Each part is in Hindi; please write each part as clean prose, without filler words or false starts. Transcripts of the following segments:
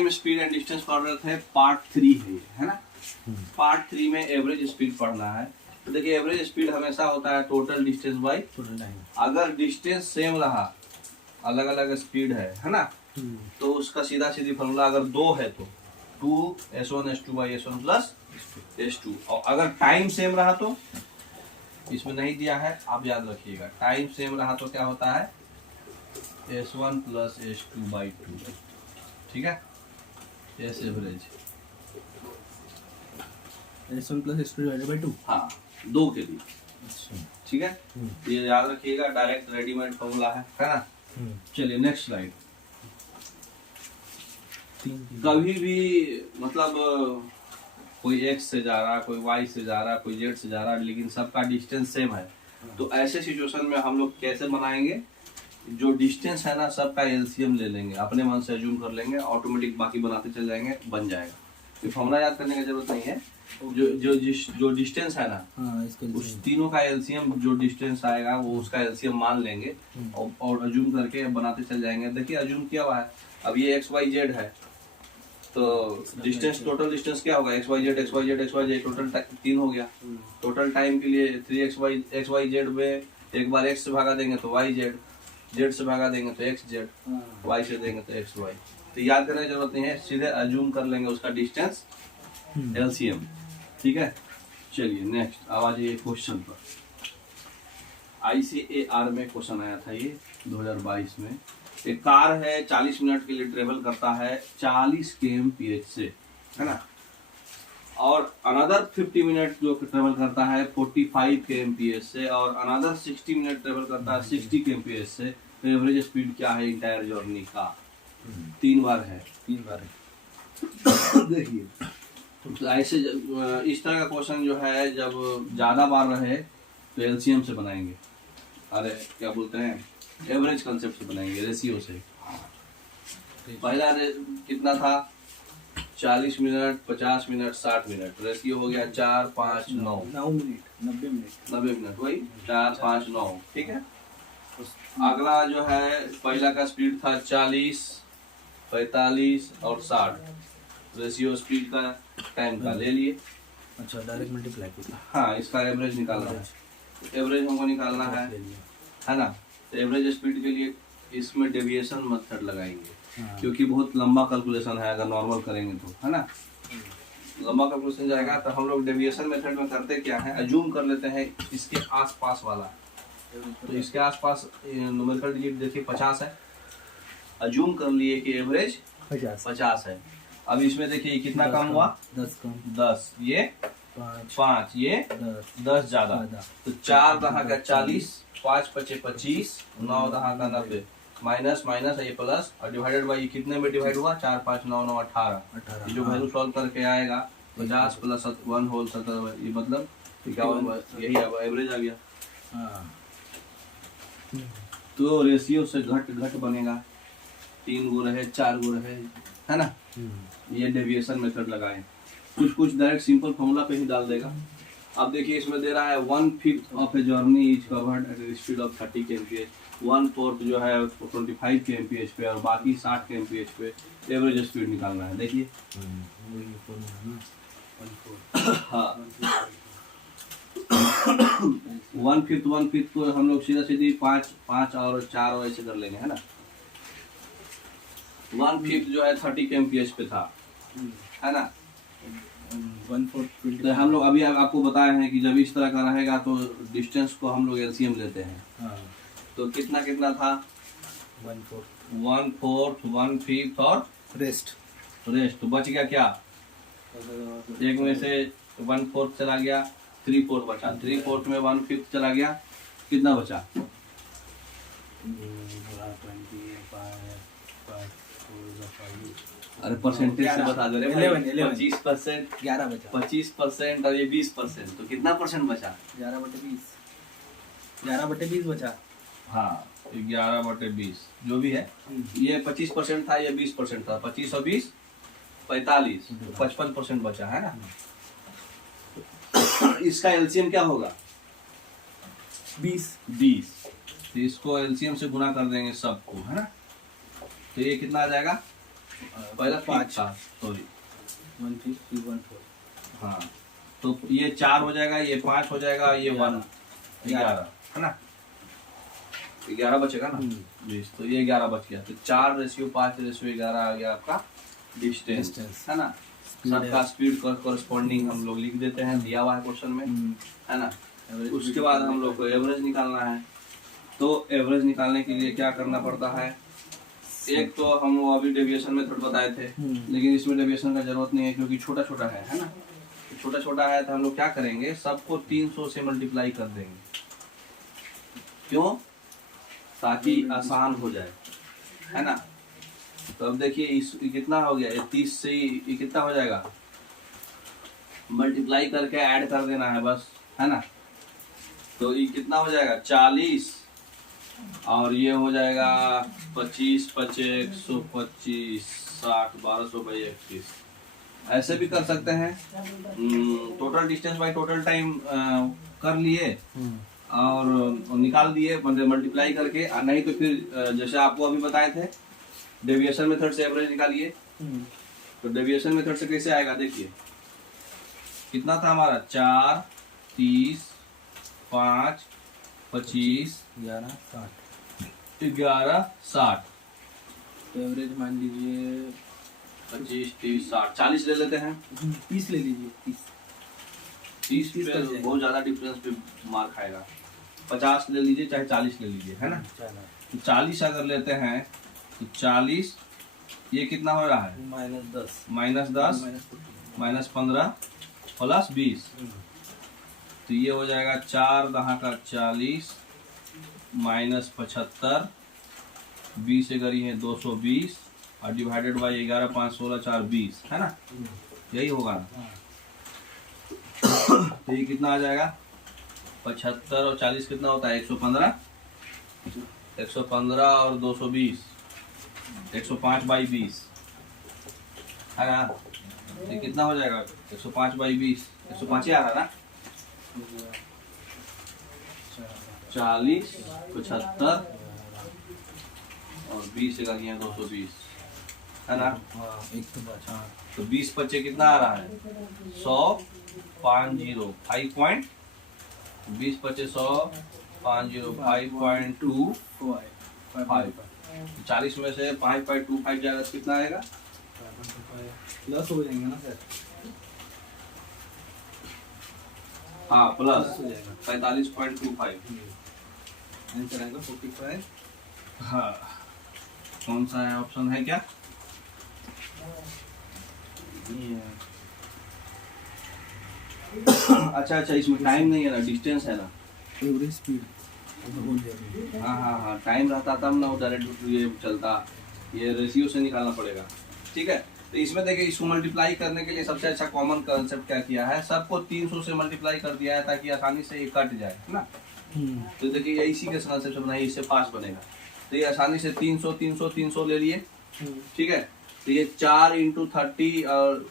टाइम स्पीड एंड डिस्टेंस पढ़ रहे थे, पार्ट 3 है ये, है ना। पार्ट 3 में एवरेज स्पीड पढ़ना है। तो देखिए एवरेज स्पीड हमेशा होता है total distance by total time. अगर डिस्टेंस सेम रहा, अलग अलग स्पीड है ना, तो उसका सीधा सीधी फॉर्मूला अगर 2 है तो 2s1s2/s1 प्लस s2। और अगर टाइम सेम रहा तो, इसमें नहीं दिया है आप याद रखिएगा, टाइम सेम रहा तो क्या होता है s1 प्लस s2/2, ठीक है। S average s1 plus s2/2, हाँ 2 के लिए, ठीक है। ये याद रखिएगा, डायरेक्ट रेडीमेड फॉर्मूला है ना। चलिए नेक्स्ट स्लाइड। कभी भी मतलब कोई x से जा रहा, कोई y से जा रहा, कोई z से जा रहा, लेकिन सबका डिस्टेंस सेम है, तो ऐसे सिचुएशन में हम लोग कैसे बनाएंगे, जो डिस्टेंस है ना सबका एलसीएम ले लेंगे, अपने मन से अज्यूम कर लेंगे, ऑटोमेटिक बाकी बनाते चल जाएंगे, बन जाएगा। ये फॉर्मूला याद करने की जरूरत नहीं है। जो डिस्टेंस है ना, उस तीनों का एलसीएम जो डिस्टेंस आएगा वो उसका एलसीएम मान लेंगे और अज्यूम करके बनाते चल जाएंगे। देखिए अज्यूम किया हुआ है, अब ये एक्स वाई जेड है, तो डिस्टेंस टोटल डिस्टेंस क्या होगा, एक्स वाई जेड टोटल 3 हो गया। टोटल टाइम के लिए 3 एक्स वाई जेड में एक बार एक्स से भागा देंगे तो वाई जेड, जेड से भागा देंगे तो एक्स जेड, वाई से देंगे तो एक्स वाई। तो याद करने की जरूरत नहीं है, सीधे अज्यूम कर लेंगे उसका डिस्टेंस एलसीएम, ठीक है। चलिए नेक्स्ट, अब आ जाइए क्वेश्चन पर। ICAR में क्वेश्चन आया था ये 2022 में। एक कार है 40 मिनट के लिए ट्रेवल करता है 40 kmph से, है ना, और अनदर 50 मिनट जो ट्रेवल करता है 45 kmph से, और अनदर 60 मिनट ट्रेवल करता है 60 kmph से। तो एवरेज स्पीड क्या है इंटायर जर्नी का? 3 बार है। देखिए तो ऐसे इस तरह का क्वेश्चन जो है जब ज्यादा बार रहे तो एलसीएम से बनाएंगे, अरे क्या बोलते हैं, एवरेज कंसेप्ट से बनाएंगे, रेशियो से। पहला कितना था, 40 मिनट, 50 मिनट, 60 मिनट, रेशियो हो गया 4, 5, 9 90 मिनट, वही 4, 5, 9, ठीक है। अगला जो है पहला का स्पीड था 40, 45 और 60, रेशियो स्पीड का टाइम का ले लिए। अच्छा डायरेक्ट मल्टीप्लाई किया, हाँ इसका एवरेज निकालना है, एवरेज हमको निकालना है ना। तो एवरेज स्पीड के लिए इसमें डेविएशन मेथड लगाएंगे, क्योंकि बहुत लंबा कैलकुलेशन है, अगर नॉर्मल करेंगे तो, है ना, लंबा कैलकुलेशन जाएगा। तो हम लोग डेविएशन मेथड में करते क्या है, अज्यूम कर लेते हैं इसके आसपास वाला। तो इसके आसपास न्यूमेरिकल डिजिट देखिए 50 है, अज्यूम कर लिए कि एवरेज 50 है। अब इसमें देखिए कितना कम हुआ, 10, ये 5, ये 10 ज्यादा, तो 4 दहा का 40, 5 पचे 25, 9 दहा का 90, माइनस माइनस है ये प्लस, और डिवाइडेड बाई कितने में डिवाइड हुआ, 4, 5, 9, 9, 18। ये जो वैल्यू सॉल्व करके आएगा 50 प्लस 1 होल 70, ये मतलब 51, यही एवरेज आ गया। तो रेशियो से घट बनेगा, 3 गो रहे 4 गो रहे, है ना। ये डेविएशन मेथड लगाए, कुछ डायरेक्ट सिंपल फॉर्मूला पे ही डाल देगा। अब देखिए इसमें दे रहा है 1/5 of a journey is covered at speed of 30 kmph, 1/4 जो है 25 kmph पे, और बाकी 60 kmph पे एवरेज स्पीड निकालना है। देखिए हाँ 1/5 को हम लोग सीधा सीधी 5 और 4 और ऐसे कर लेंगे, है ना। 1/5 जो है 30 kmph पे था, है ना। 1/4 हम लोग अभी आपको बताए हैं कि जब इस तरह का रहेगा तो डिस्टेंस को हम लोग एलसीएम लेते हैं। तो कितना था, 1/4, 1/5 और रेस्ट। तो बच गया क्या, एक में से 1/4 चला गया, 3/4 बचा, 3/4 में 1/5 चला गया, कितना बचा, अरे परसेंटेज से बता दो रे, 25%, 25% और ये 20%, तो कितना परसेंट बचा, 11/20 बचा। हाँ 11/20 जो भी है, ये 25% था, ये 20% था, 25 और 20 45, 55% बचा, है ना। इसका एलसीएम क्या होगा, 20। तो इसको एलसीएम से गुना कर देंगे सबको, है ना। तो ये कितना आ जाएगा, पहला 5 5 था, सॉरी 1 3 3 1 4 हाँ, तो ये 4 हो जाएगा, ये 5 हो जाएगा, ये 1 11 है ना, 11 बचेगा ना 20, तो ये 11 बच गया। तो 4:5:11 आ गया आपका डिस्टेंस, है ना। सबका स्पीड कॉरस्पॉन्डिंग हम लोग लिख देते हैं, दिया हुआ है क्वेश्चन में, है ना। उसके बाद हम लोग को एवरेज निकालना है। तो एवरेज निकालने के लिए क्या करना पड़ता है, एक तो हम वो अभी डेविएशन मेथड बताए थे, लेकिन इसमें डेविएशन का जरूरत नहीं है क्योंकि छोटा छोटा है ना। छोटा छोटा है तो हम लोग क्या करेंगे, सबको 300 से मल्टीप्लाई कर देंगे। क्यों? ताकि आसान हो जाए, है ना। तो अब देखिए इस कितना हो गया, ये 30 से ये कितना हो जाएगा, मल्टीप्लाई करके ऐड कर देना है बस, है ना। तो ये कितना हो जाएगा 40, और ये हो जाएगा 25 25 125 60 1200/31। ऐसे भी कर सकते हैं, total distance by total time कर लिए और निकाल दिए मल्टीप्लाई करके, नहीं तो फिर जैसे आपको अभी बताए थे डेविएशन मेथड से एवरेज निकालिए। तो डेविएशन मेथड से कैसे आएगा, देखिए कितना था हमारा 4 30 5 25 11 60 11 60, तो एवरेज मान लीजिए 25 30 60 40 ले लेते हैं। 30 ले लीजिए 30 30 पे बहुत ज्यादा डिफरेंस पे मार खाएगा। 50 ले लीजिए चाहे 40 ले लीजिए, है ना। तो 40 अगर लेते हैं तो 40 ये कितना हो रहा है, -10 -10 -15 प्लस 20, तो ये हो जाएगा 4 दहा का 40 -75, 20 अगर ये 220 और डिवाइडेड बाई 11 5 16 4 20, है ना, यही होगा ना। तो ये कितना आ जाएगा 75 और 40 कितना होता है 115, 115 और 220 105/20, है ना। ये कितना हो जाएगा 105/20, 105 ही आ रहा ना। 40 75 और 20 अगर ये 220, है ना। तो 20 बच्चे कितना आ रहा है 100 50 5 20 बच्चे 100 50 5.25, 40 में से 5.25 जाएगा तो कितना आएगा, प्लस हो जाएंगे ना सर। हाँ प्लस हो जाएगा 45.25। आंसर आएगा 45। हाँ कौन सा है ऑप्शन है क्या, अच्छा इसमें टाइम नहीं है ना, डिस्टेंस है ना। एवरेज स्पीड हो जाएगी। हाँ टाइम रहता तब ना वो डायरेक्ट ये चलता, ये रेशियो से निकालना पड़ेगा। ठीक है, तो इसमें देखिए इसको मल्टीप्लाई करने के लिए सबसे अच्छा कॉमन कंसेप्ट क्या किया है, सबको 300 से मल्टीप्लाई कर दिया है ताकि आसानी से ये कट जाए, है ना। तो देखिए ये इसी के कंसेप्ट से बनाइए, इससे 5 बनेगा। तो ये आसानी से 300 300 300 ले लिए, ठीक है। तो ये 4 × 30 और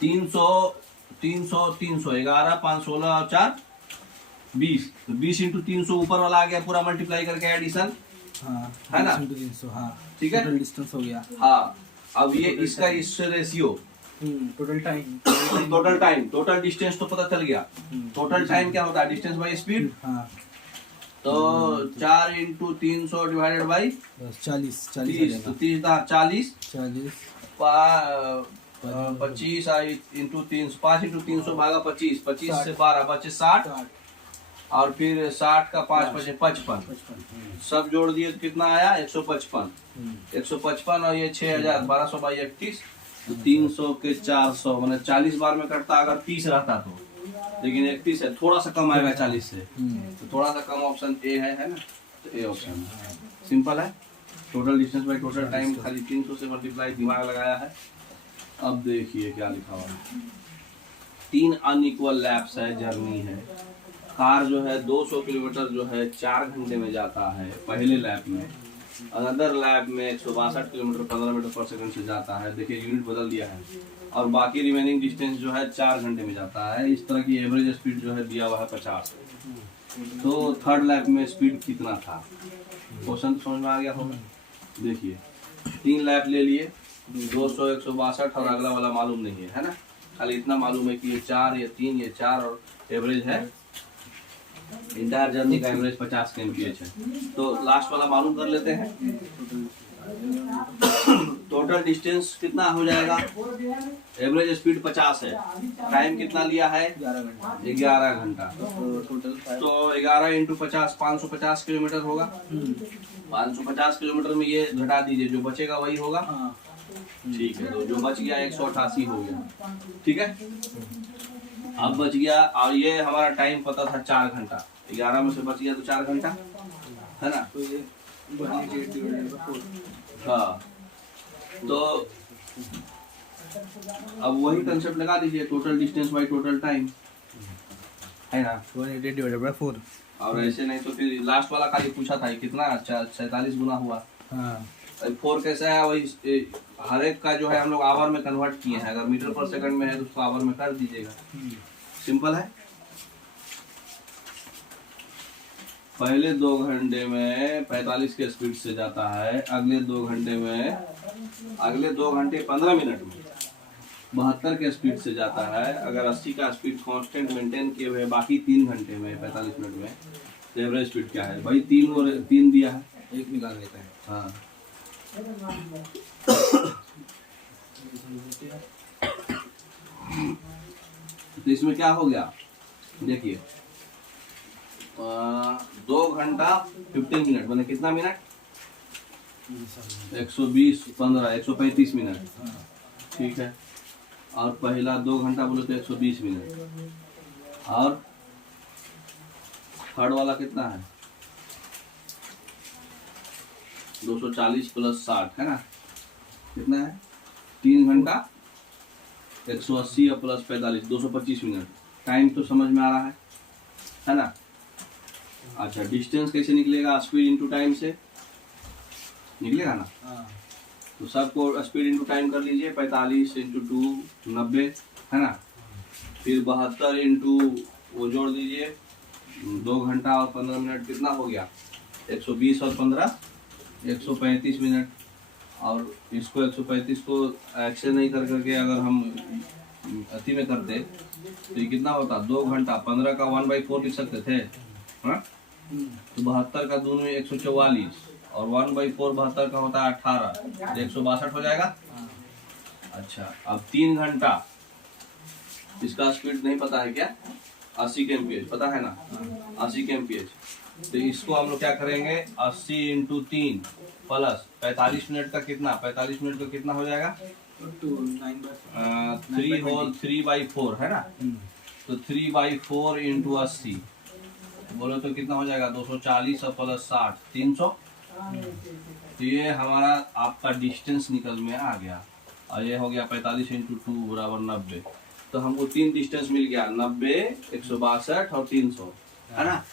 300 300 300 11 5 16 और 4 20, तो 20 × 300 ऊपर वाला आ गया पूरा मल्टीप्लाई करके एडिशन, हाँ है ना? 300 हाँ ठीक है, टोटल डिस्टेंस हो गया। हाँ अब ये इसका इससे ratio total time total distance तो पता चल गया। टोटल टाइम क्या होता है, डिस्टेंस बाय स्पीड। हाँ तो 4 × 300 डिवाइडेड बाई 40 30, तो 30 40 40 25 इंटू 300 5 × 300 भागा 25, 25 से 12 बचे 60, और फिर 60 का 5 बचे 55, सब जोड़ दिए तो कितना आया 155, 155 और ये 6000 1200/31, तो 300 के 400 मतलब 40 बार में कटता अगर 30 रहता तो, लेकिन 31 है, थोड़ा सा कम आएगा 40 से, तो थोड़ा सा कम ऑप्शन ए है ना। तो ए ऑप्शन सिंपल है, total distance by total time खाली 300 से मल्टीप्लाई दिमाग लगाया है। अब देखिए क्या लिखा हुआ है, 3 अनइक्वल लैप्स है, जर्नी है। कार जो है 200 किलोमीटर जो है 4 घंटे में जाता है पहले लैप में, अनदर लैप में 162 किलोमीटर 15 मीटर पर सेकंड से जाता है। देखिए यूनिट बदल दिया है, और बाकी रिमेनिंग डिस्टेंस जो है 4 घंटे में जाता है। इस तरह की एवरेज स्पीड जो है दिया हुआ है 50। तो थर्ड लैप में स्पीड कितना था, क्वेश्चन तो समझ में आ गया होगा। देखिए 3 लैप ले लिए, 200, 162 और अगला वाला मालूम नहीं है ना, खाली इतना मालूम है कि ये 4, ये 3, ये 4 और एवरेज है, इंटायर जर्नी का एवरेज 50 kmph है। तो लास्ट वाला मालूम कर लेते हैं। टोटल डिस्टेंस कितना हो जाएगा, एवरेज स्पीड 50 है, टाइम कितना लिया है 11 घंटा, तो 11 इंटू 50 550 किलोमीटर होगा। 550 किलोमीटर में ये घटा दीजिए, जो बचेगा वही होगा। ठीक है, तो जो बच गया 188 हो गया। ठीक है, अब बच गया, और ये हमारा टाइम पता था 4 घंटा, 11 में से बच गया तो 4 घंटा है ना। तो ये 188 divided by 4। हाँ, तो अब वही कंसेप्ट लगा दीजिए, total distance by total time है ना। 188 divided by 4। और ऐसे नहीं तो फिर लास्ट वाला खाली पूछा था कितना 47 गुना हुआ। हाँ 4 कैसा है, वही हर एक का जो है हम लोग आवर में कन्वर्ट किए हैं, अगर मीटर पर सेकंड में है तो उसको आवर में कर दीजिएगा, सिंपल है। पहले 2 घंटे में 45 के स्पीड से जाता है, अगले 2 घंटे में, अगले 2 घंटे 15 मिनट में 72 के स्पीड से जाता है। अगर 80 का स्पीड कांस्टेंट मेंटेन किए हुए बाकी 3 घंटे में 45 मिनट में, तो एवरेज स्पीड क्या है भाई, 3 और 3 दिया है, एक निकाल लेता है। हाँ। तो इसमें क्या हो गया देखिए, 2 घंटा 15 मिनट मैंने कितना मिनट, 120 15 135 मिनट। ठीक है, और पहला 2 घंटा बोले तो 120 मिनट, और थर्ड वाला कितना है 240 प्लस 60 है ना, कितना है 3 घंटा 180 और प्लस 45 225 मिनट। टाइम तो समझ में आ रहा है ना। अच्छा, डिस्टेंस कैसे निकलेगा, स्पीड इनटू टाइम से निकलेगा ना। तो सबको स्पीड इनटू टाइम कर लीजिए, 45 इंटू 2 90 है ना, फिर 72 इंटू वो जोड़ दीजिए 2 घंटा और 15 मिनट, कितना हो गया 120 और 15 135 मिनट। और इसको 135 को एक्शन नहीं कर करके अगर हम अति में करते तो ये कितना होता, 2 घंटा 15 का 1/4 लिख सकते थे, हाँ। तो 72 का 2 में 144 और 1/4 72 का होता है 18, तो 162 हो जाएगा। अच्छा, अब 3 घंटा, इसका स्पीड नहीं पता है क्या, 80 kmph पता है ना, 80 kmph। तो इसको हम लोग क्या करेंगे, 80 इंटू 3 प्लस 45 मिनट का कितना, 45 मिनट का कितना हो जाएगा 3 होल 3/4 है ना। तो 3/4 इंटू 80 बोलो तो कितना हो जाएगा 240 और प्लस 60 300। तो ये हमारा आपका डिस्टेंस निकल में आ गया, और ये हो गया 45 इंटू 2 बराबर 90। तो हमको 3 डिस्टेंस मिल गया, 90 162 और 300 है ना।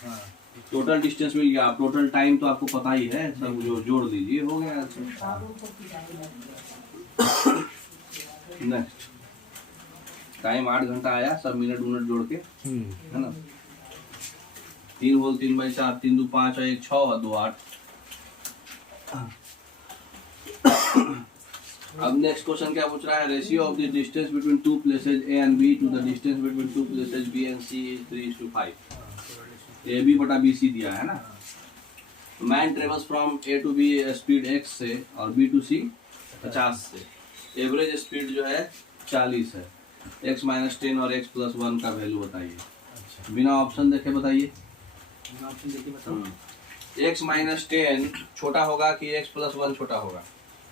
टोटल डिस्टेंस मिल गया। टोटल टाइम तो आपको पता ही है, सब जो जोड़ दीजिए हो गया। नेक्स्ट टाइम 8 घंटा आया, सब मिनट जोड़ के है ना। 3 होल 3/4 3 2 5 और 1 6 और 2 8। अब नेक्स्ट क्वेश्चन क्या पूछ रहा है, ratio of the distance between 2 places A and B to the distance between 2 places B and C is 3:5। A B बटा बी सी दिया है ना। Man travels from A to B speed x से और बी टू सी 50 से, एवरेज स्पीड जो है 40 है। x - 10 और x + 1 का वैल्यू बताइए। बिना ऑप्शन देखे बताइए। x - 10 छोटा होगा कि x + 1 छोटा होगा।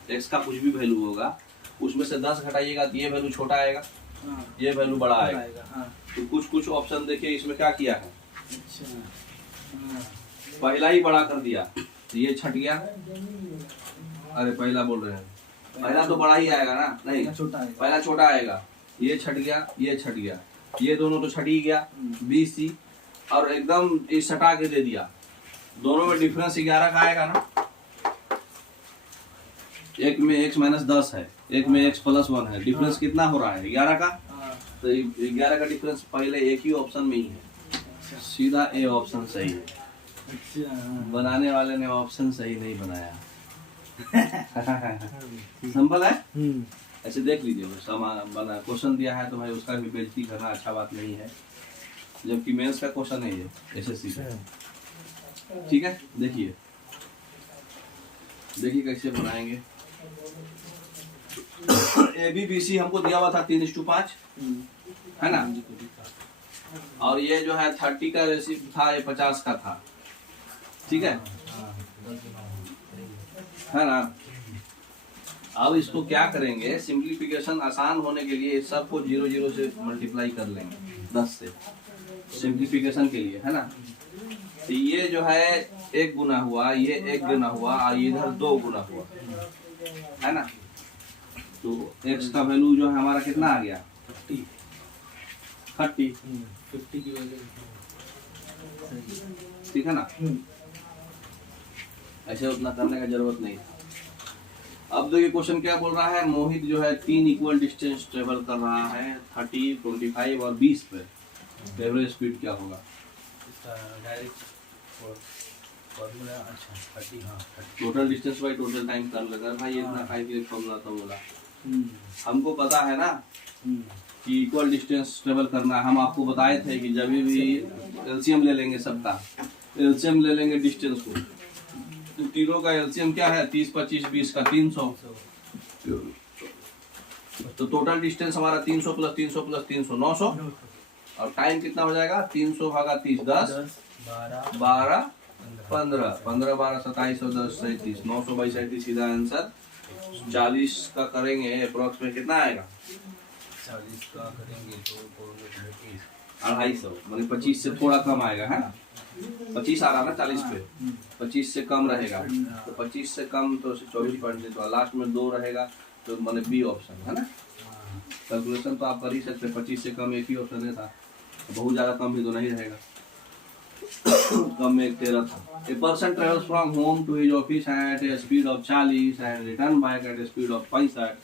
x का कुछ भी वैल्यू होगा, उसमें से 10 घटाइएगा तो ये वैल्यू छोटा आएगा, ये वैल्यू बड़ा आएगा। तो कुछ ऑप्शन देखिए, इसमें क्या किया है, पहला ही बड़ा कर दिया तो ये छट गया। अरे पहला बोल रहे हैं, पहला तो बड़ा ही आएगा ना, नहीं पहला छोटा आएगा, ये छट गया, ये छट गया, ये दोनों तो छट ही गया बी सी, और एकदम इस हटा के दे दिया। दोनों में डिफरेंस 11 का आएगा ना। एक में x - 10 है, एक में x + 1 है, डिफरेंस कितना हो रहा है 11 का। तो 11 का डिफरेंस पहले एक ही ऑप्शन में ही है, सीधा ए ऑप्शन सही है। बनाने वाले ने ऑप्शन सही नहीं बनाया। सिंपल है। हम्म। ऐसे देख लीजिए, सामान बना क्वेश्चन दिया है तो भाई उसका भी बेइज्जती करना अच्छा बात नहीं है, जबकि मेंस का क्वेश्चन है ये एसएससी का। ठीक है, देखिए देखिए कैसे बनाएंगे। ABBC हमको दिया हुआ था 3:5, है ना। और ये जो है 30 का रेसिपी था, ये 50 का था। ठीक है ना। अब इसको क्या करेंगे, सिंप्लीफिकेशन आसान होने के लिए सबको 0 से मल्टीप्लाई कर लेंगे 10 से, सिंप्लीफिकेशन के लिए, है ना। तो ये जो है 1 गुना हुआ, ये 1 गुना हुआ, और इधर 2 गुना हुआ, है ना। तो x का वैल्यू जो है हमारा कितना आ गया, 30 50 की वजह ठीक है ना। ऐसे उतना करने का जरूरत नहीं। अब देखिए क्वेश्चन क्या बोल रहा है, मोहित जो है 3 इक्वल डिस्टेंस ट्रेवल कर रहा है 30, 25 और 20 पे, एवरेज स्पीड क्या होगा। फॉर्मूला अच्छा 30, हाँ 30। Total distance by total time कर लेगा भाई, इतना टाइम के फॉर्मूला तो बोला। हमको पता है ना कि इक्वल डिस्टेंस ट्रेवल करना है। हम आपको बताए थे कि जब भी एलसीएम ले लेंगे सबका, एलसीएम ले लेंगे डिस्टेंस को, तो तीनों का एलसीएम क्या है, 30, 25, 20 का 300। तो टोटल डिस्टेंस हमारा 300 प्लस 300 प्लस 300 900, और टाइम कितना हो जाएगा, 300 भागा 30 10 12 15 15 12 27 और 10 37, 900 बाई 37 सीधा आंसर। 40 का करेंगे अप्रोक्स में कितना आएगा, 40 का करेंगे तो 250, मतलब 25 से थोड़ा कम आएगा, है 25 आ रहा ना 40 पे, 25 से कम रहेगा। तो 25 से कम तो 24.2, तो लास्ट में 2 रहेगा, तो मैंने बी ऑप्शन, है ना। कैलकुलेशन तो आप कर ही सकते, 25 से कम एक ही ऑप्शन है था, बहुत ज्यादा कम भी तो नहीं रहेगा। कम में 13 था। A person travels from home to his office at a speed of 40 and return back at a speed of 65.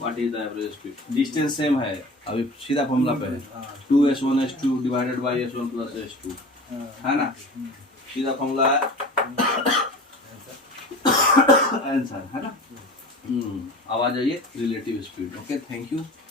What is the average speed? Distance same है, अभी सीधा फॉर्मूला पे है, 2s1s2 divided by s1 plus s2, है ना। सीधा फॉर्मूला है, आंसर, है ना। अब आ जाइए relative speed. Okay, thank you.